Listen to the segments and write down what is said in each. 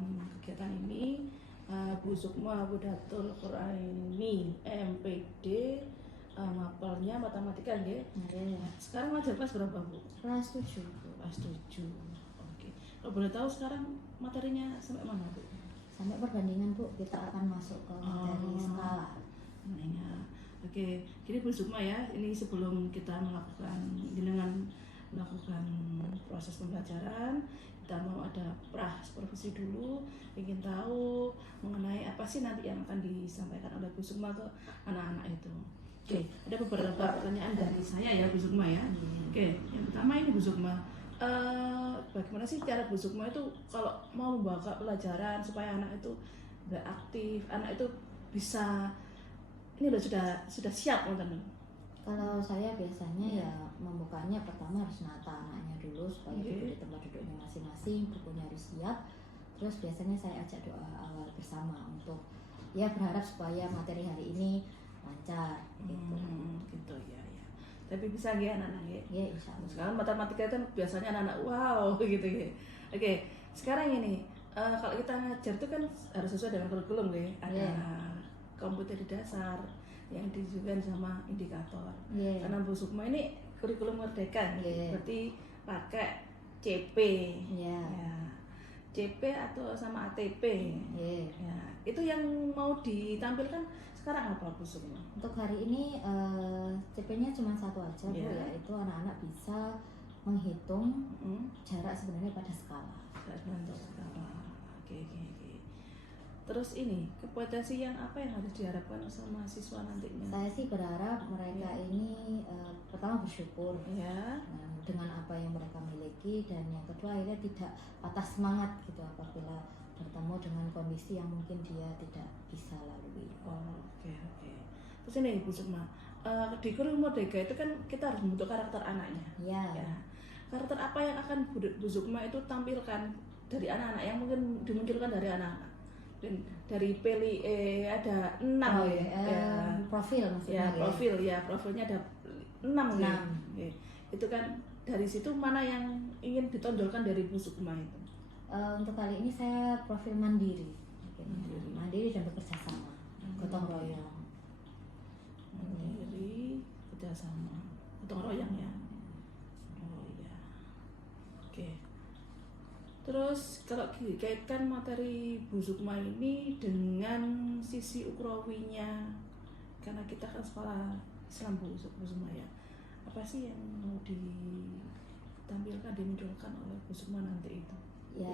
dalam kegiatan ini Bu Sukma Budatul Quraini MPD, mapelnya matematika nggih. Sekarang ngajar kelas berapa Bu? Kelas 7. Kelas 7. Oke. Kalau boleh tahu sekarang materinya sampai mana Bu? Sampai perbandingan Bu, kita akan masuk ke materi skala. Ya. Oke, jadi Bu Sukma ya, ini sebelum kita melakukan proses pembelajaran, kita mau ada supervisi dulu, ingin tahu mengenai apa sih nanti yang akan disampaikan oleh Bu Sukma ke anak-anak itu. Oke, ada beberapa pertanyaan dari saya ya Bu Sukma ya. Oke, yang pertama ini Bu Sukma, bagaimana sih cara Bu Sukma itu kalau mau membawa pelajaran supaya anak itu beraktif, anak itu bisa ini sudah siap teman-teman. Kalau saya biasanya ya membukanya pertama harus nata anaknya dulu supaya duduk di tempat duduknya masing-masing, bukunya harus siap. Terus biasanya saya ajak doa awal bersama untuk ya berharap supaya materi hari ini lancar gitu ya. Tapi bisa ya anak-anak ya? Ya insya Allah. Sekarang matematika itu biasanya anak-anak wow gitu ya. Oke, sekarang ini kalau kita ngajar itu kan harus sesuai dengan kurikulum ya. Ada komputer dasar yang ditunjukkan sama indikator. Karena Bu Sukma ini kurikulum merdeka, berarti pakai CP, ya. CP atau sama ATP. Ya, itu yang mau ditampilkan sekarang apa Bu Sukma? Untuk hari ini CP-nya cuma satu aja Bu, yaitu anak-anak bisa menghitung jarak sebenarnya pada skala. Oke. Terus ini kompetensi yang apa yang harus diharapkan sama siswa nantinya? Saya sih berharap mereka ini pertama bersyukur dengan apa yang mereka miliki, dan yang kedua akhirnya tidak patah semangat gitu apabila bertemu dengan kondisi yang mungkin dia tidak bisa lalui. Oke. Terus ini Bu Sukma, di kurikulum merdeka itu kan kita harus membentuk karakter anaknya. Ya. Karakter apa yang akan Bu Sukma itu tampilkan dari anak-anak yang mungkin dimunculkan dari anak-anak? Dan dari PLIE ada 6 profil maksudnya profilnya ada 6. Itu kan dari situ mana yang ingin ditonjolkan dari Bu Sukma itu? Untuk kali ini saya profil mandiri dan bekerja sama, gotong royong. Mandiri, bekerja sama, gotong royong ya. Oke. Terus kalau dikaitkan materi Bu Sukma ini dengan sisi ukrawinya, karena kita kan sekolah Islam Bu Sukma ya, apa sih yang mau ditampilkan, dimunculkan oleh Bu Sukma nanti itu? Ya,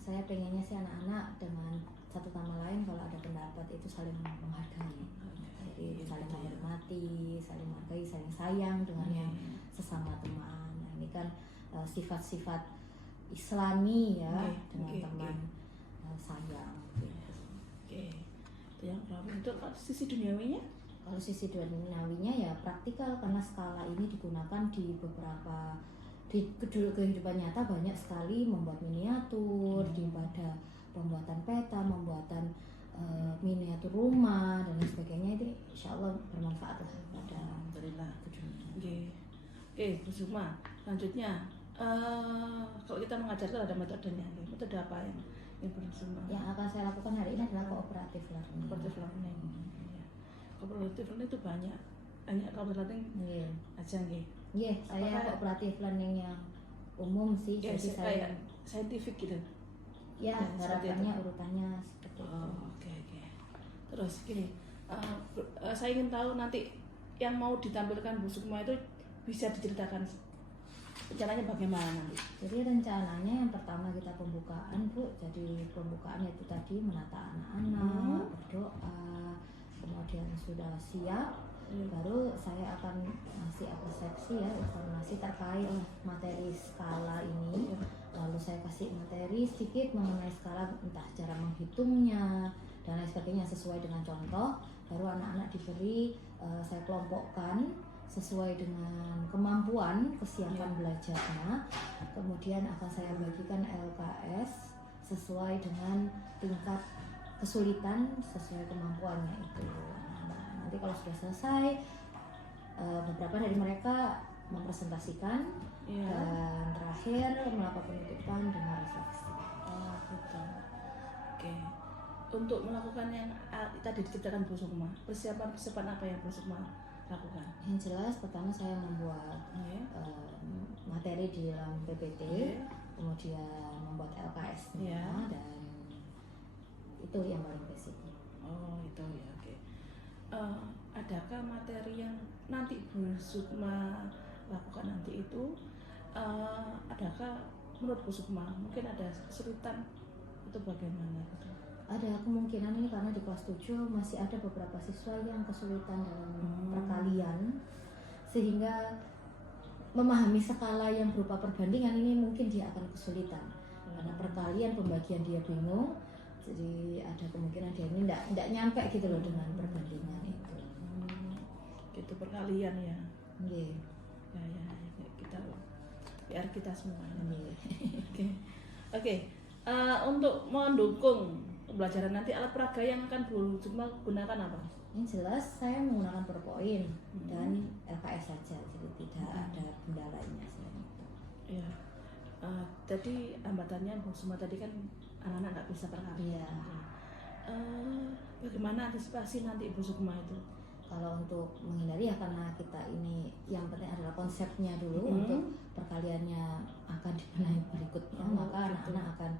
saya pengennya sih anak-anak dengan satu sama lain kalau ada pendapat itu saling menghargai. Jadi saling menghormati, saling menghargai, saling sayang dengan yang sesama teman. Nah, ini kan sifat-sifat Islami ya, dengan teman sayang. Itu yang untuk sisi duniawinya? Kalau sisi duniawinya ya praktikal, karena skala ini digunakan di beberapa di kehidupan nyata, banyak sekali membuat miniatur, pada pembuatan peta, pembuatan miniatur rumah dan lain sebagainya. Itu insya Allah bermanfaat lah pada tujuannya. Oke, Bu Sukma, selanjutnya kalau kita mengajar itu ada metodenya. Metode apa yang Bu Sukma? Yang akan saya lakukan hari ini adalah cooperative learning. Cooperative learning itu banyak cooperative learning aja nggih. Saya cooperative learning yang umum sih, jadi saya scientific gitu. Ya, harapannya urutannya seperti itu. Oke. Terus gini, saya ingin tahu nanti yang mau ditampilkan Bu Sukma itu bisa diceritakan rencananya bagaimana nanti? Jadi rencananya yang pertama kita pembukaan Bu, jadi pembukaan itu tadi menata anak-anak, berdoa, kemudian sudah siap, baru saya akan ngasih persepsi ya, informasi terkait materi skala ini. Lalu saya kasih materi sedikit mengenai skala, entah cara menghitungnya dan lain sebagainya sesuai dengan contoh. Baru anak-anak diberi, saya kelompokkan sesuai dengan kemampuan, kesiapan belajarnya. Kemudian akan saya bagikan LKS sesuai dengan tingkat kesulitan sesuai kemampuannya itu. Nah, nanti kalau sudah selesai, beberapa dari mereka mempresentasikan dan terakhir melakukan penutupan dengan refleksi. Gitu. untuk melakukan yang tadi diceritakan Bu Sukma, persiapan apa yang Bu Sukma lakukan? Yang jelas pertama saya membuat materi di dalam PPT, kemudian membuat LKS-nya, dan itu yang paling basic. Oh itu ya, oke. Adakah materi yang nanti Bu Sukma lakukan nanti itu, adakah menurut Bu Sukma mungkin ada kesulitan itu bagaimana gitu? Ada kemungkinan ini karena di kelas 7 masih ada beberapa siswa yang kesulitan dalam perkalian, sehingga memahami skala yang berupa perbandingan ini mungkin dia akan kesulitan. Karena perkalian pembagian dia bingung, jadi ada kemungkinan dia ini tidak nyampe gitu loh dengan perbandingan itu. Gitu perkalian ya. Nggih. Ya, kita biar kita semua. Nggih. Oke. Untuk mendukung pembelajaran nanti, alat peraga yang akan Bu Sukma gunakan apa? Yang jelas saya menggunakan PowerPoint dan LKS saja, jadi tidak ada benda lainnya selain itu. Ya. Tadi hambatannya Bu Sukma tadi kan anak-anak nggak bisa perkalian. Iya. Bagaimana antisipasi nanti Bu Sukma itu? Kalau untuk menghindari ya, karena kita ini yang penting adalah konsepnya dulu. Untuk perkaliannya akan dibenahi berikutnya, maka anak-anak akan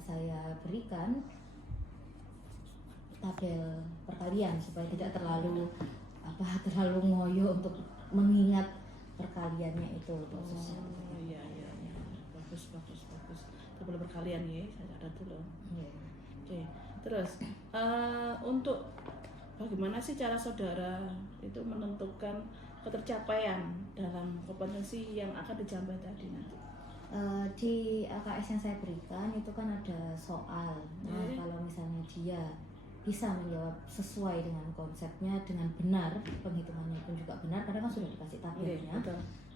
saya berikan tabel perkalian supaya tidak terlalu ngoyo untuk mengingat perkaliannya itu. Iya. Bagus. Tabel perkalian ya, saya catat dulu. Oke. Terus untuk bagaimana sih cara saudara itu menentukan ketercapaian dalam kompetensi yang akan dicapai tadi nanti? Di LKS yang saya berikan itu kan ada soal. Nah, kalau misalnya dia bisa menjawab sesuai dengan konsepnya dengan benar, penghitungannya pun juga benar karena kan sudah dikasih tabelnya.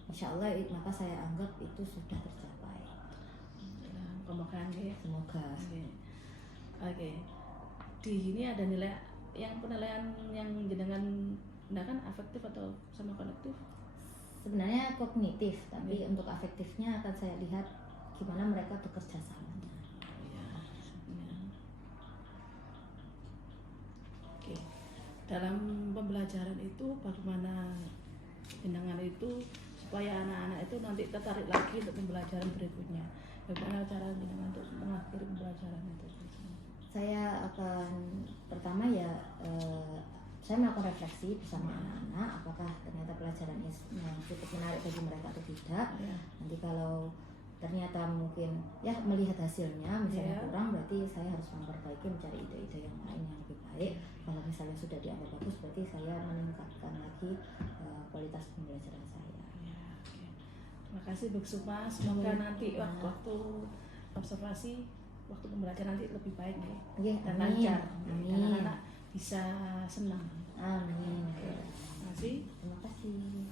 Insya Allah maka saya anggap itu sudah tercapai. Semoga. Oke. Di ini ada nilai yang penilaian yang jenengan gunakan afektif atau sama konektif? Sebenarnya kognitif, tapi untuk afektifnya akan saya lihat gimana mereka bekerja samanya. Oke. Dalam pembelajaran itu bagaimana jenengan itu supaya anak-anak itu nanti tertarik lagi untuk pembelajaran berikutnya? Bagaimana cara jenengan untuk mengakhiri pembelajaran itu? Saya akan pertama saya melakukan refleksi bersama anak-anak, apakah ternyata pelajaran ini cukup menarik bagi mereka atau tidak. Nanti kalau ternyata mungkin melihat hasilnya misalnya kurang, berarti saya harus memperbaiki, mencari ide-ide yang lain yang lebih baik. Kalau misalnya sudah dianggap bagus, berarti saya meningkatkan lagi kualitas pembelajaran saya. Terima kasih Bu Sukma, semoga nanti waktu observasi, waktu pembelajaran nanti lebih baik dan lancar, anak-anak bisa senang. Amin. Terima kasih. Terima kasih.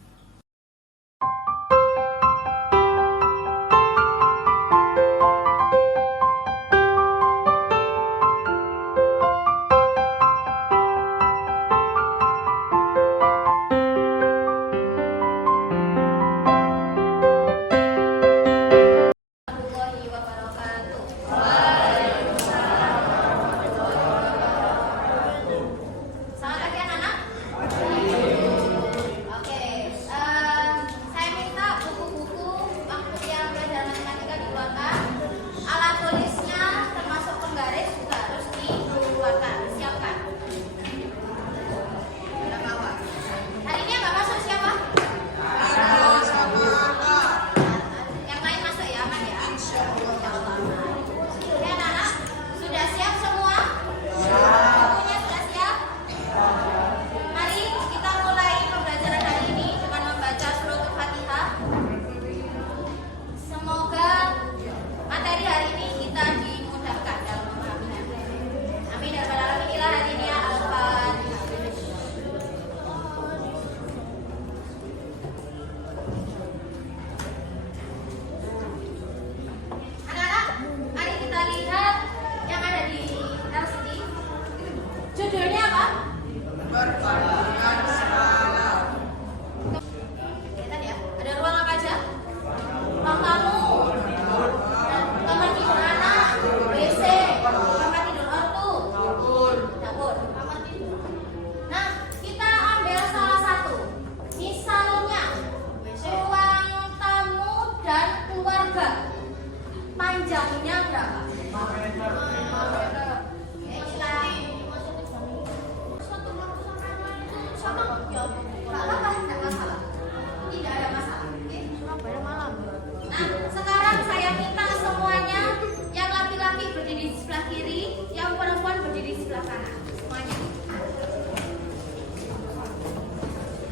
sebelah sana semuanya.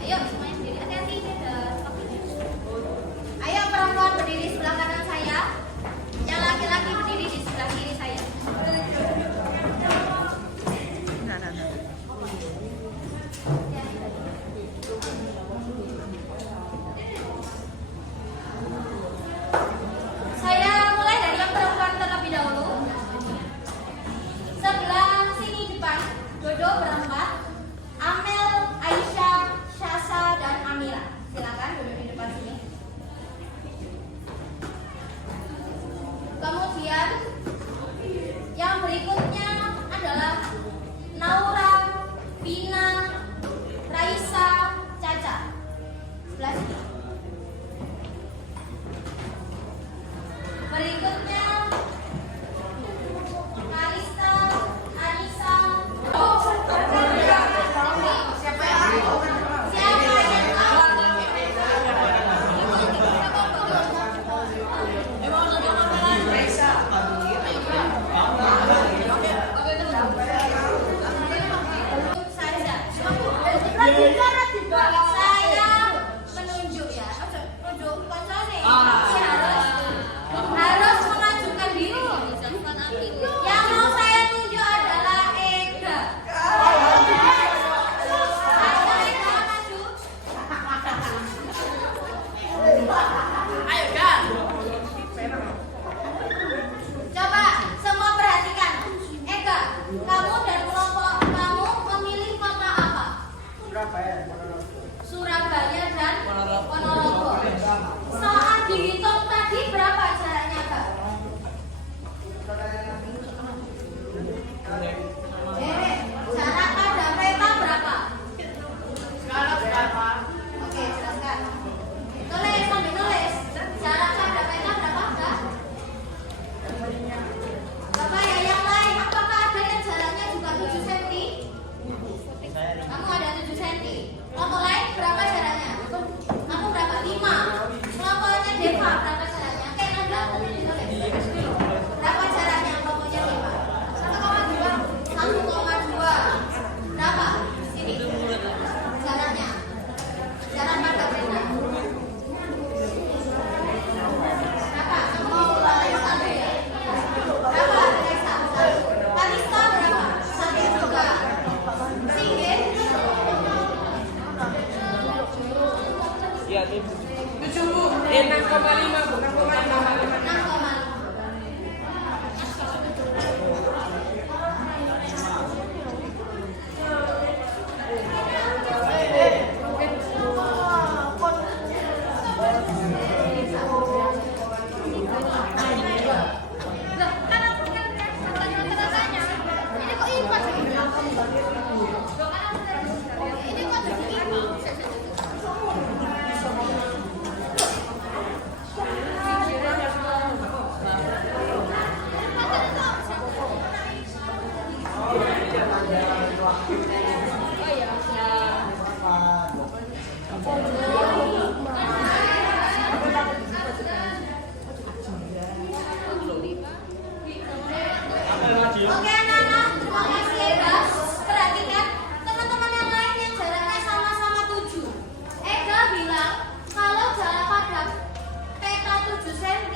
Ayo semuanya berdiri, hati-hati ini ada waktunya. Ayo perempuan berdiri sebelah kanan saya, yang laki-laki berdiri di sebelah kiri saya. Saya mulai dari yang perempuan terlebih dahulu. Sebelah sini depan, duduk berempat. Amel, Aisyah, Syasa, dan Amira. Silakan duduk di depan sini. Kemudian yang berikutnya adalah Naura, Vina, Raisa, Caca. Sebelah sini. Berikutnya Kalista, Anissa. Siapa yang tahu? Saya menunjuk ya, menunjuk koncone. Harus mengajukan diri. Yang mau saya tunjuk adalah Ega. Ayo Ega maju. Ayo Ega. Coba semua perhatikan. Ega, kamu dan kelompok kamu memilih kota apa? Surabaya dan Ponorogo. Saat dihitung tadi berapa jaraknya, Kak? Jarak pada peta berapa? Oke, jelaskan. Tulis, sambil tulis. Jarak pada peta berapa, Kak? Bapak ya, yang lain, apakah ada yang jaraknya juga 7 cm? Kamu ada 7 cm. Kelompok lain berapa jaraknya? Kamu berapa? 5. Kelompoknya Deva berapa jaraknya? Oke, Anda tulis. Berapa jaraknya kelompoknya Deva? 1,2. 1,2. Berapa? Sini. Jaraknya. Jarak pada peta. Berapa? Kamu mau ulangi satu ya? Berapa? Kalista berapa? 1 juga. Singgit. Iya, 7 Bu. 6,5 Bu. 6,5. 6,5. Loh, kan aku kan rata-ratanya. Ini kok impas ini? Loh, kan aku ini kok jadi impas? Oke anak-anak, terima kasih Ega. Perhatikan teman-teman yang lain yang jaraknya sama-sama 7. Ega bilang kalau jarak pada peta 7 cm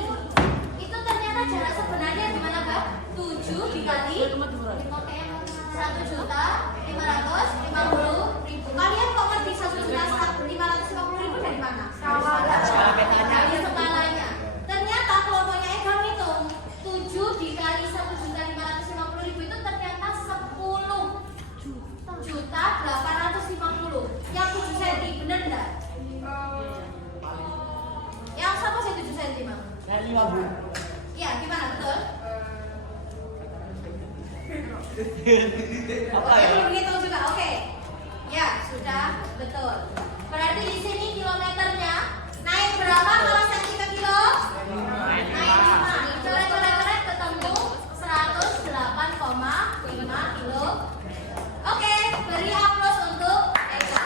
itu ternyata jarak sebenarnya gimana Kak? 7 dikali 1.550.000. Kalian kok ngerti 1.550.000 dari mana? Dari skalanya. Ternyata kelompoknya Ega ngitung 7 dikali 1.550.000 itu ternyata 10.850.000. Yang 7 cm, bener enggak? Yang sama sih 7 cm, Bang? Yang 5 Bu. Iya, gimana? Betul? Apa Oke, ya? belum hitung juga. Oke. Ya, sudah. Betul. Berarti di sini kilometernya naik berapa kalau senti ke kilo? Naik 5. Coret-coret ketemu 108,5 kilo. Oke, beri aplaus untuk Eka.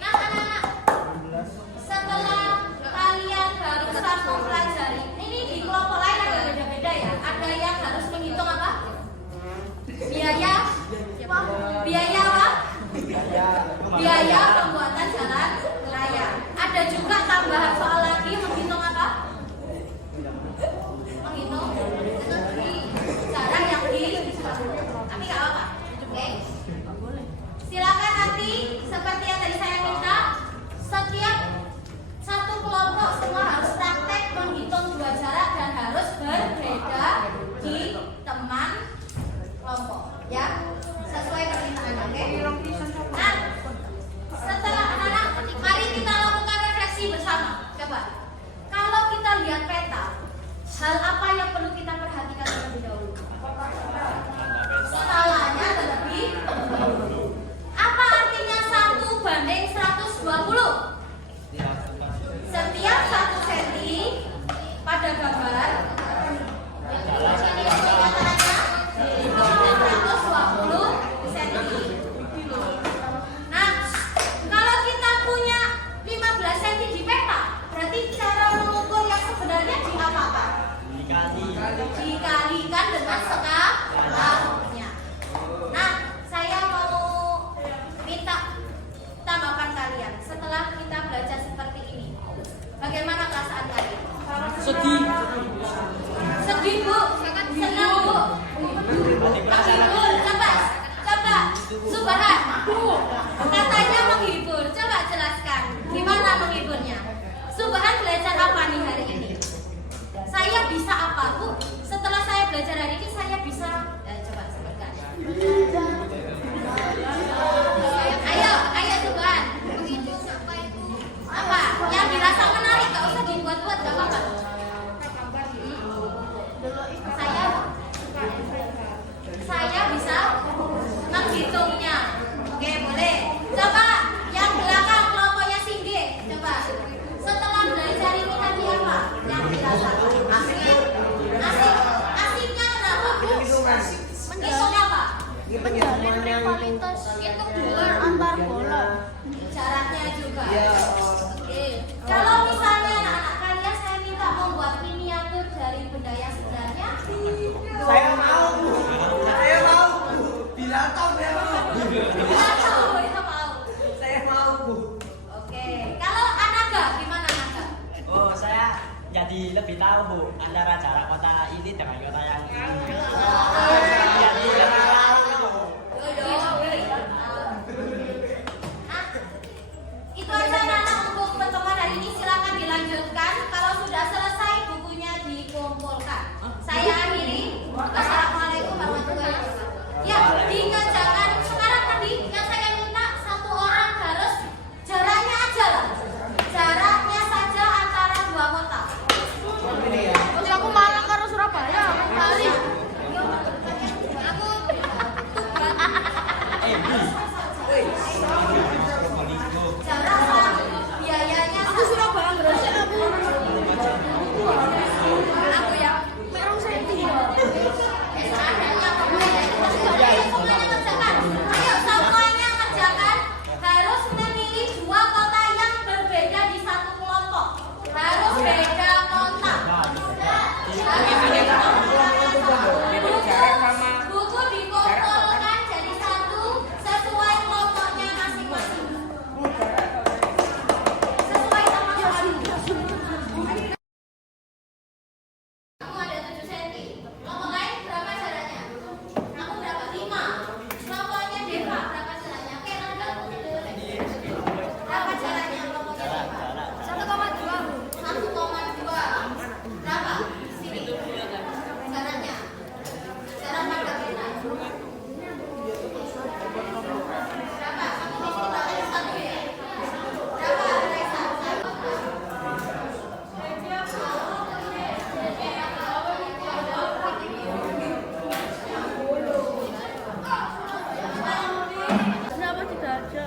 Nah, anak-anak, setelah kalian barusan mempelajari, ini di kelompok lain ada beda-beda ya. belajar apa nih hari ini? Saya bisa apa, Bu? Setelah saya belajar hari ini, saya bisa coba sebutkan. Ayo sebutkan. Apa? Yang dirasa menarik, gak usah dibuat-buat, gak apa-apa. Saya bisa menghitungnya. Oke, boleh. Coba yang belakang kelompoknya Singgi. Coba. Setelah belajar ini tadi apa? Yang dirasakan asik. Asiknya kenapa, Bu? Menghitung apa? Menjalin rivalitas Itu luar antar bola. Jaraknya juga. Oke. Kalau misalnya anak-anak kalian saya minta membuat miniatur dari benda yang sebenarnya. Saya mau, Bu. Saya mau, Bu. Binatang saya mau. Binatang itu mau. Saya mau, Bu. Oke. Kalau Anaga gimana Anaga? Oh, saya jadi lebih tahu, Bu, antara jarak kota ini dengan kota yang ini. Jadi lebih tahu, Bu. Itu aja anak untuk pertemuan hari ini, silakan dilanjutkan. Kalau sudah selesai bukunya dikumpulkan. Saya akhiri. Wassalamualaikum warahmatullahi wabarakatuh. Ya, dikerjakan sekarang tadi yang saya minta satu orang harus jaraknya aja lah. Jaraknya saja antara dua kota. Terus aku Malang karo Surabaya, kali. Aku jarak biayanya Aku Surabaya Gresik aku. aku ya Merong senti. semuanya ngerjakan. Ayo semuanya ngerjakan. Harus memilih dua kota yang berbeda di satu kelompok. Harus beda kota. Buku dikumpulkan jadi satu sesuai kelompoknya masing-masing. Sesuai sama kamu ada 7 cm. Kelompok lain berapa jaraknya? Kamu berapa? 5. Kelompoknya Deva berapa jaraknya? Oke, Nanda. Berapa jaraknya kelompoknya Deva? 1,2. 1,2. Berapa? Sini. Jaraknya. Jarak pada kita. Berapa? Kamu di sini ada 1 ya? Berapa? Reza? 1. Kenapa tidak ada?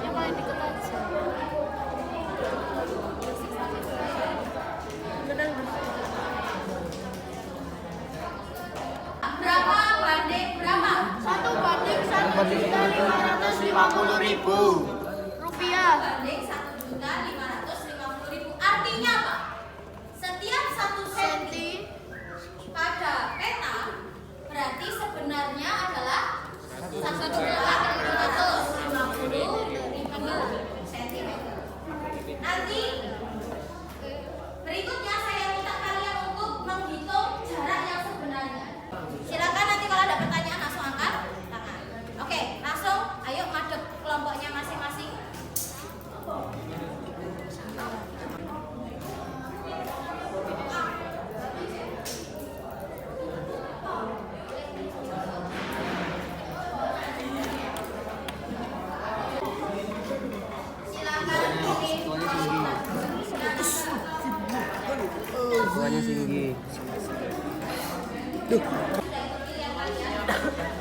Yang paling dekat aja. Benar. Berapa banding berapa? 1/1.550.000 rupiah. Banding 1.550.000. Artinya apa? Setiap 1 senti pada peta berarti sebenarnya adalah 1.550.000 cm. Nanti berikutnya saya minta kalian untuk menghitung jarak yang sebenarnya. Silakan nanti kalau ada pertanyaan langsung angkat tangan. Oke, langsung ayo madep kelompoknya masing-masing. Silakan Buahnya tinggi.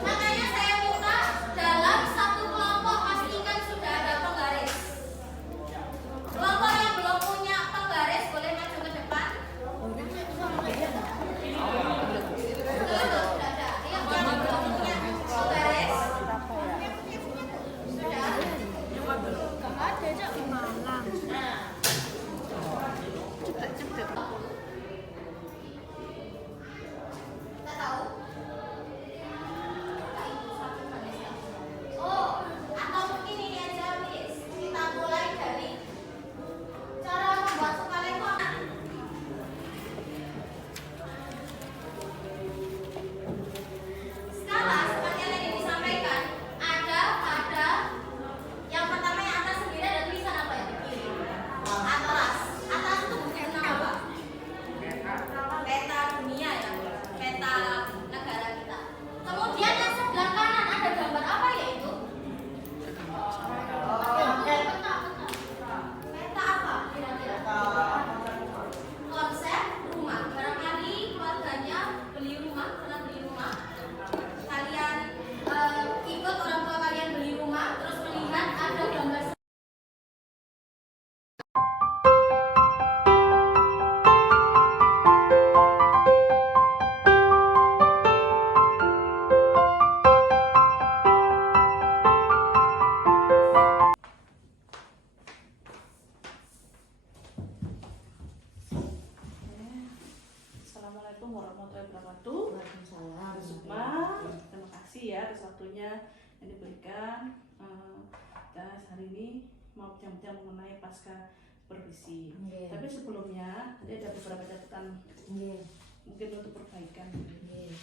makanya saya minta dalam satu kelompok pastikan sudah ada penggaris. Kelompok yang belum punya penggaris boleh maju ke depan. Sudah ada. Yang belum punya penggaris. Sudah. Ada aja di Malang. Cepet-cepet. Kita tahu. Assalamualaikum warahmatullahi wabarakatuh. Waalaikumsalam. Bu Sukma, terima kasih ya atas waktunya yang diberikan. Kita hari ini mau bincang-bincang mengenai pasca supervisi. Nggih. Tapi sebelumnya tadi ada beberapa catatan Nggih. mungkin untuk perbaikan. Nggih.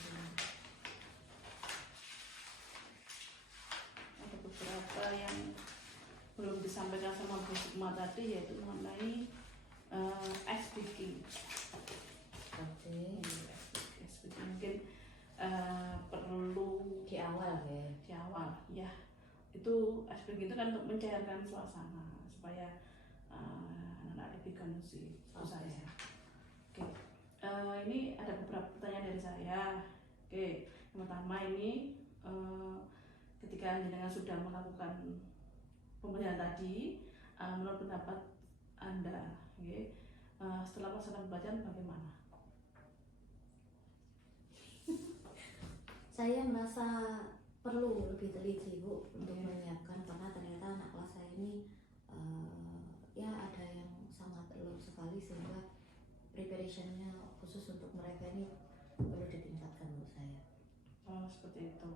Ada beberapa yang belum disampaikan sama Bu Sukma tadi, yaitu mengenai ice breaking. Oke. Ice breaking mungkin perlu Di awal ya. di awal ya. Itu ice breaking itu kan untuk mencairkan suasana supaya anak-anak lebih kondusif. Oke. Saya. Oke. Ini ada beberapa pertanyaan dari saya. Oke, yang pertama ini ketika jenengan sudah melakukan pembelajaran tadi, menurut pendapat Anda, oke, setelah pelaksanaan pembelajaran bagaimana? Saya merasa perlu lebih teliti Bu untuk menyiapkan, karena ternyata anak kelas saya ini ya ada yang sangat low sekali, sehingga preparationnya khusus untuk mereka ini perlu ditingkatkan menurut saya. Oh, seperti itu.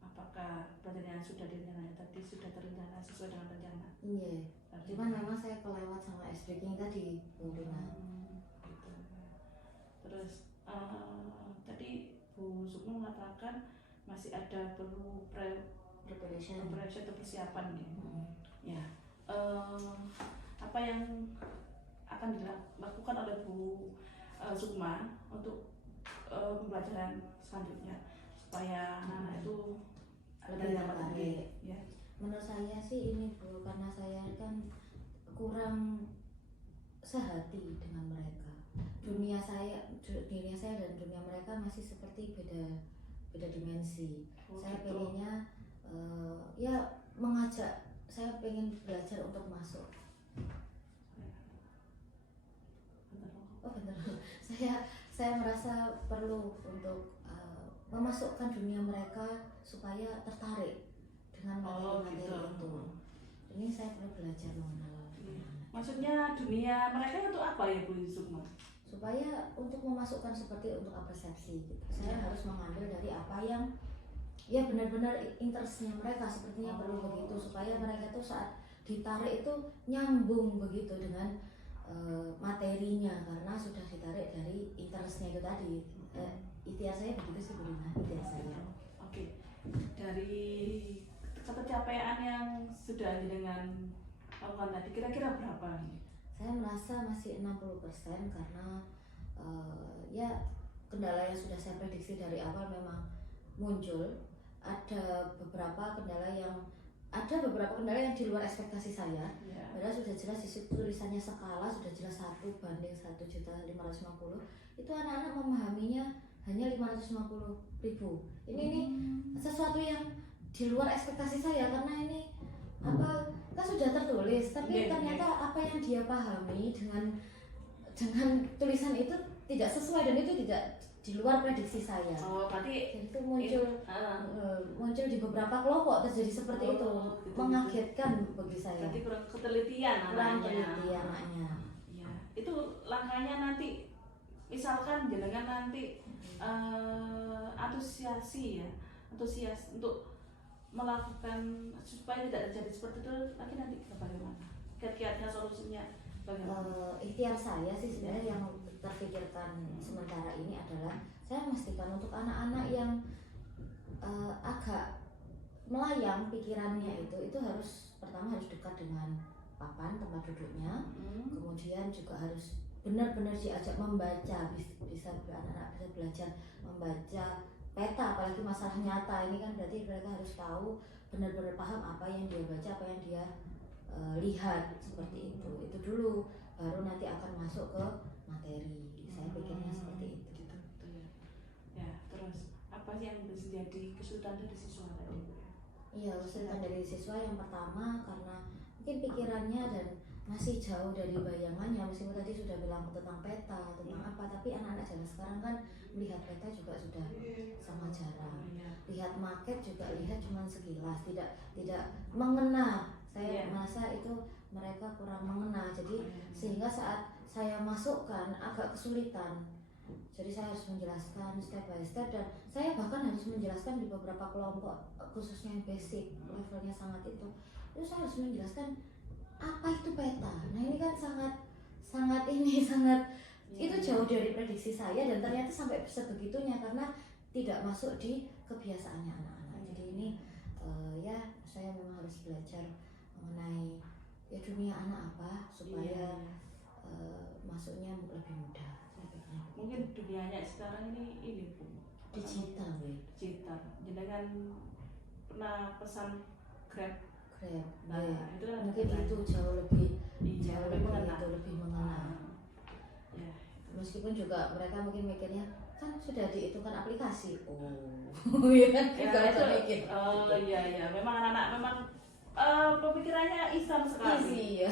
Apakah pelajaran yang sudah direncanakan tadi sudah terencana sesuai dengan rencana? Iya. Cuman memang saya kelewat sama ice breaking tadi, Bu Dina. Gitu. Terus tadi Bu Sukma mengatakan masih ada perlu Preparation. preparation atau persiapan ya. Mm-mm. Ya. Apa yang akan dilakukan oleh Bu Sukma untuk pembelajaran selanjutnya supaya anak-anak itu Lebih dapat baik. lagi, ya. Menurut saya sih ini Bu, karena saya kan kurang sehati dengan mereka. Dunia saya dan dunia mereka masih seperti beda dimensi. Oh, Saya gitu. pengennya ya mengajak, saya pengen belajar untuk masuk. Oh benar. Saya merasa perlu untuk memasukkan dunia mereka supaya tertarik dengan materi-materi gitu. itu. Ini saya perlu belajar mengenal Maksudnya dunia mereka itu apa ya Bu Sukma? supaya untuk memasukkan seperti untuk persepsi gitu. Saya harus mengambil dari apa yang ya benar-benar interestnya mereka, sepertinya perlu begitu, supaya mereka tuh saat ditarik itu nyambung begitu dengan materinya, karena sudah ditarik dari interestnya itu tadi. Ikhtiar saya begitu sih Bu Dina, ikhtiar saya. Oke. Dari pencapaian yang sudah dengan lakukan tadi kira-kira berapa nih? Saya merasa masih 60% karena ya kendala yang sudah saya prediksi dari awal memang muncul. Ada beberapa kendala yang di luar ekspektasi saya. Ya. Padahal sudah jelas di situ tulisannya skala, sudah jelas 1/1.550. Itu anak-anak memahaminya hanya 550.000. Ini sesuatu yang di luar ekspektasi saya, karena ini kan sudah tertulis, tapi ternyata apa yang dia pahami dengan tulisan itu tidak sesuai, dan itu tidak di luar prediksi saya. Oh, berarti Jadi itu muncul di beberapa kelompok terjadi seperti itu, gitu. mengagetkan bagi saya. berarti kurang ketelitian Kurang anaknya. teliti anaknya. Ya, itu langkahnya nanti misalkan jenengan nanti antusias untuk melakukan supaya tidak terjadi seperti itu lagi, nanti bagaimana? Kiat-kiatnya, solusinya bagaimana? Ikhtiar saya sih sebenarnya yang terpikirkan sementara ini adalah saya memastikan untuk anak-anak yang agak melayang pikirannya itu harus pertama harus dekat dengan papan tempat duduknya, kemudian juga harus benar-benar diajak membaca, bisa anak-anak bisa belajar membaca peta, apalagi masalah nyata ini kan berarti mereka harus tahu, benar-benar paham apa yang dia baca, apa yang dia lihat, seperti itu dulu, baru nanti akan masuk ke materi. Saya pikirnya seperti itu. Gitu ya. Ya, terus apa sih yang menjadi kesulitan dari siswa tadi? Iya, kesulitan dari siswa yang pertama karena mungkin pikirannya dan masih jauh dari bayangannya, meskipun tadi sudah bilang tentang peta, tentang apa, tapi anak-anak zaman sekarang kan melihat peta juga sudah sangat jarang. Lihat market juga lihat cuma sekilas, tidak mengena. Saya merasa itu mereka kurang mengena. Jadi sehingga saat saya masukkan agak kesulitan. Jadi saya harus menjelaskan step by step, dan saya bahkan harus menjelaskan di beberapa kelompok khususnya yang basic levelnya sangat itu saya harus menjelaskan apa itu peta. Nah ini kan sangat itu jauh dari prediksi saya, dan ternyata sampai sebegitunya karena tidak masuk di kebiasaannya anak-anak. Jadi ini ya saya memang harus belajar mengenai ya dunia anak apa supaya masuknya lebih mudah. Mungkin dunianya sekarang ini Bu, Digital ya. digital. Jenengan pernah pesan Grab? Nah, itu kan mungkin ada itu jauh lebih mengena. lebih mengena. Ya. Meskipun juga mereka mungkin mikirnya kan sudah dihitungkan aplikasi. Iya kan kita itu mikir. oh iya memang anak-anak memang pemikirannya instan sekali. Iya.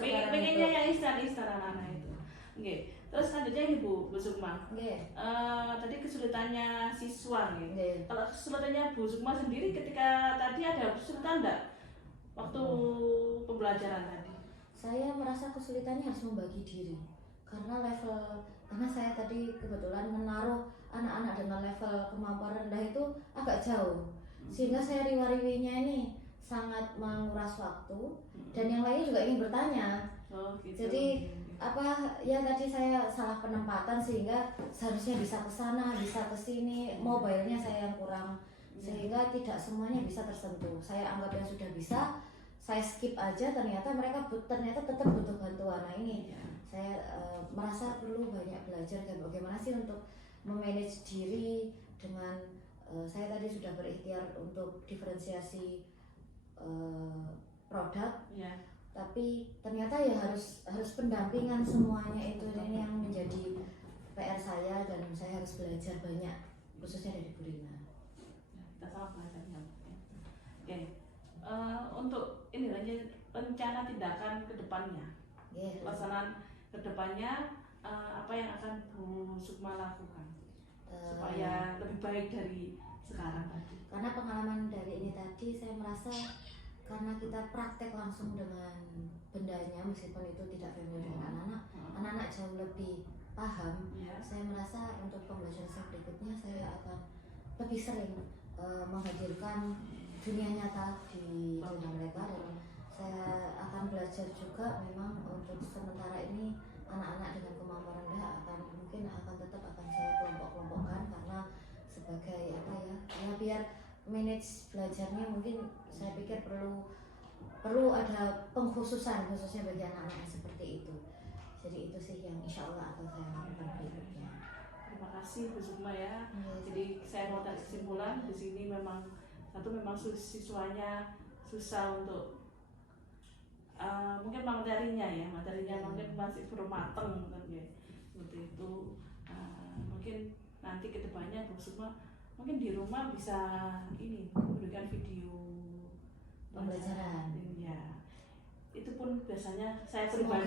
Pengennya yang instan anak-anak itu. Oke. Terus selanjutnya ini Bu Sukma. Tadi kesulitannya siswa nih. Kalau kesulitannya Bu Sukma sendiri ketika tadi ada kesulitan enggak waktu pembelajaran tadi? Saya merasa kesulitannya harus membagi diri karena saya tadi kebetulan menaruh anak-anak dengan level kemampuan rendah itu agak jauh, sehingga saya riwa-riwinya ini sangat menguras waktu, dan yang lainnya juga ingin bertanya. Gitu. Jadi tadi saya salah penempatan sehingga seharusnya bisa ke sana, bisa ke sini, mobilenya saya yang kurang, sehingga tidak semuanya bisa tersentuh. Saya anggap yang sudah bisa, saya skip aja, ternyata mereka ternyata tetap butuh bantuan. Nah ini saya merasa perlu banyak belajar dan bagaimana sih untuk memanage diri dengan saya tadi sudah berikhtiar untuk diferensiasi produk. Tapi ternyata ya harus pendampingan semuanya itu, ini yang menjadi PR saya, dan saya harus belajar banyak khususnya dari Bu Rina. Kita sama belajarnya. Oke. Untuk ini lanjut rencana tindakan ke depannya. Pelaksanaan ke depannya apa yang akan Bu Sukma lakukan supaya lebih baik dari sekarang tadi? Karena pengalaman dari ini tadi saya merasa karena kita praktek langsung dengan bendanya, meskipun itu tidak familiar dengan anak-anak jauh lebih paham. Saya merasa untuk pembelajaran saya berikutnya saya akan lebih sering menghadirkan dunia nyata di dunia mereka, dan saya akan belajar juga memang untuk sementara ini anak-anak dengan kemampuan rendah mungkin akan tetap saya kelompok-kelompokkan, karena sebagai biar manage belajarnya mungkin saya pikir perlu ada pengkhususan khususnya bagi anak-anak yang seperti itu. Jadi itu sih yang insya Allah akan saya lakukan berikutnya. Terima kasih Bu Sukma ya. Jadi saya mau tarik kesimpulan di sini memang siswanya susah untuk mungkin materinya mungkin masih belum mateng kan ya, seperti itu. Mungkin nanti kedepannya Bu Sukma mungkin di rumah bisa memberikan video pembelajaran. Ya, itu pun biasanya saya Semoga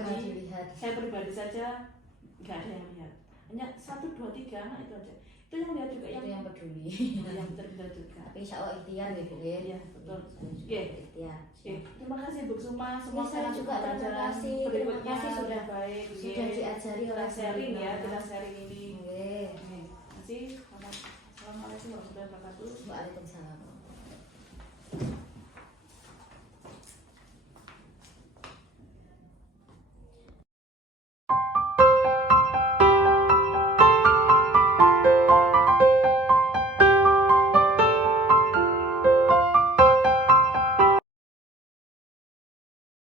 pribadi saja nggak ada yang lihat, hanya 1, 2, 3 anak itu aja. Itu yang lihat juga yang peduli, yang benar-benar juga. Tapi insya Allah ikhtiar gitu ya. Iya betul. Oke. Terima kasih Bu Sukma. Semua saya juga terima kasih sudah baik. Sudah diajari oleh sharing ya, kita sharing ini. Oke. Terima kasih. Assalamualaikum warahmatullahi wabarakatuh. Waalaikumsalam.